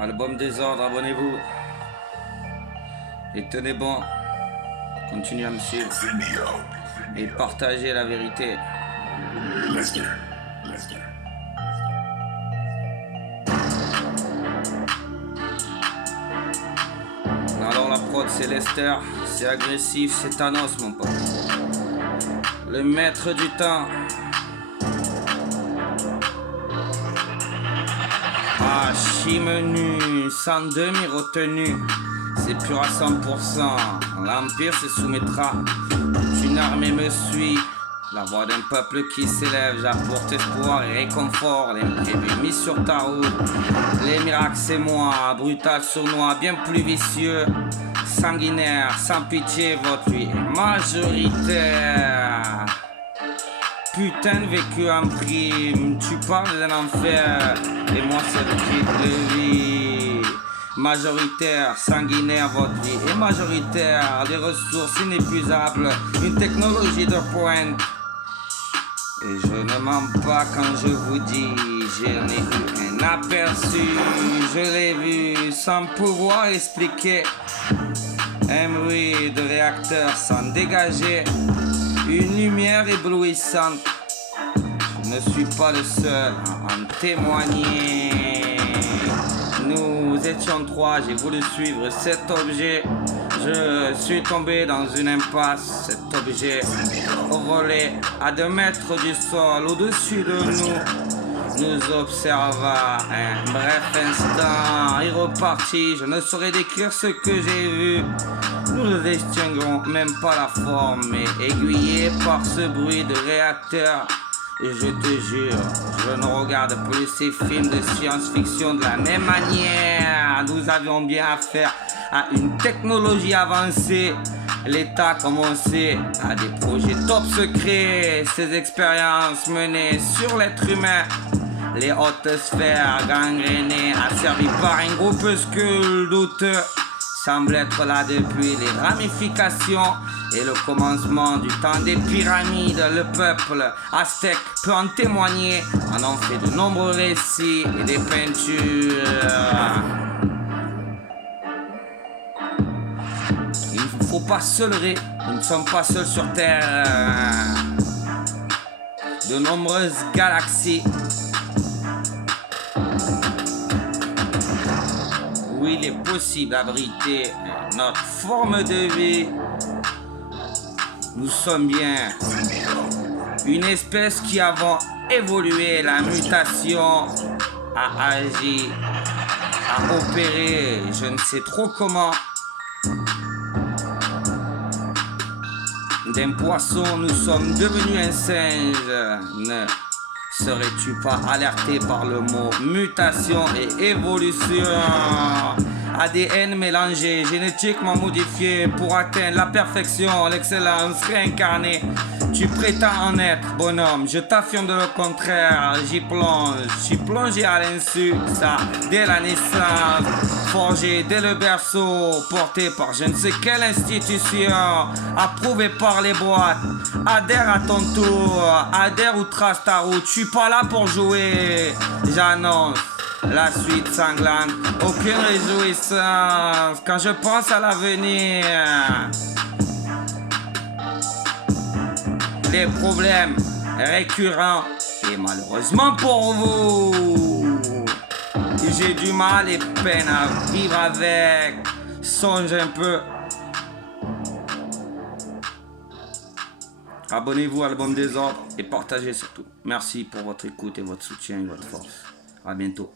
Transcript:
Album Désordre, abonnez-vous. Et tenez bon. Continuez à me suivre. Et partagez la vérité. Alors la prod c'est Lester, c'est agressif, c'est Thanos mon pote. Le maître du temps. Ah, chimenu, sans demi-retenue. C'est pur à 100%. L'Empire se soumettra. Une armée me suit. La voix d'un peuple qui s'élève. J'apporte espoir et réconfort. L'imprévu mis sur ta route. Les miracles c'est moi. Brutal, sournois, bien plus vicieux. Sanguinaire, sans pitié. Votre vie est majoritaire. Putain de vécu en prime. Tu parles d'un enfer. Et moi c'est le type de vie. Majoritaire, sanguinaire, votre vie est majoritaire. Des ressources inépuisables, une technologie de pointe. Et je ne mens pas quand je vous dis, j'en ai eu un aperçu. Je l'ai vu sans pouvoir expliquer. Un bruit de réacteur sans dégager. Une lumière éblouissante. Je ne suis pas le seul à en témoigner. Nous étions trois, j'ai voulu suivre cet objet. Je suis tombé dans une impasse. Cet objet volé à 2 mètres du sol au-dessus de nous observa un bref instant. Il repartit, je ne saurais décrire ce que j'ai vu. Nous ne distinguons même pas la forme, mais aiguillés par ce bruit de réacteur. Et je te jure, je ne regarde plus ces films de science-fiction de la même manière. Nous avions bien affaire à une technologie avancée. L'État, comme on sait, a des projets top secrets. Ces expériences menées sur l'être humain. Les hautes sphères gangrénées, asservies par un groupuscule douteux, semblent être là depuis les ramifications et le commencement du temps des pyramides. Le peuple aztèque peut en témoigner. On en fait de nombreux récits et des peintures. Il ne faut pas se leurrer, nous ne sommes pas seuls sur Terre. De nombreuses galaxies. Oui, il est possible d'abriter notre forme de vie. Nous sommes bien une espèce qui avons évolué. La mutation a agi, a opéré, je ne sais trop comment. D'un poisson, nous sommes devenus un singe. Ne serais-tu pas alerté par le mot mutation et évolution? ADN mélangé, génétiquement modifié pour atteindre la perfection, l'excellence réincarnée. Tu prétends en être, bonhomme, je t'affirme de le contraire. J'y plonge, je suis plongé à l'insu, ça, dès la naissance. Forgé dès le berceau, porté par je ne sais quelle institution, approuvé par les boîtes. Adhère à ton tour, adhère ou trace ta route. Je suis pas là pour jouer, j'annonce la suite sanglante. Aucune réjouissance quand je pense à l'avenir. Les problèmes récurrents et malheureusement pour vous, j'ai du mal et peine à vivre avec. Songe un peu. Abonnez-vous à Album Désordre et partagez surtout. Merci pour votre écoute et votre soutien et votre force. À bientôt.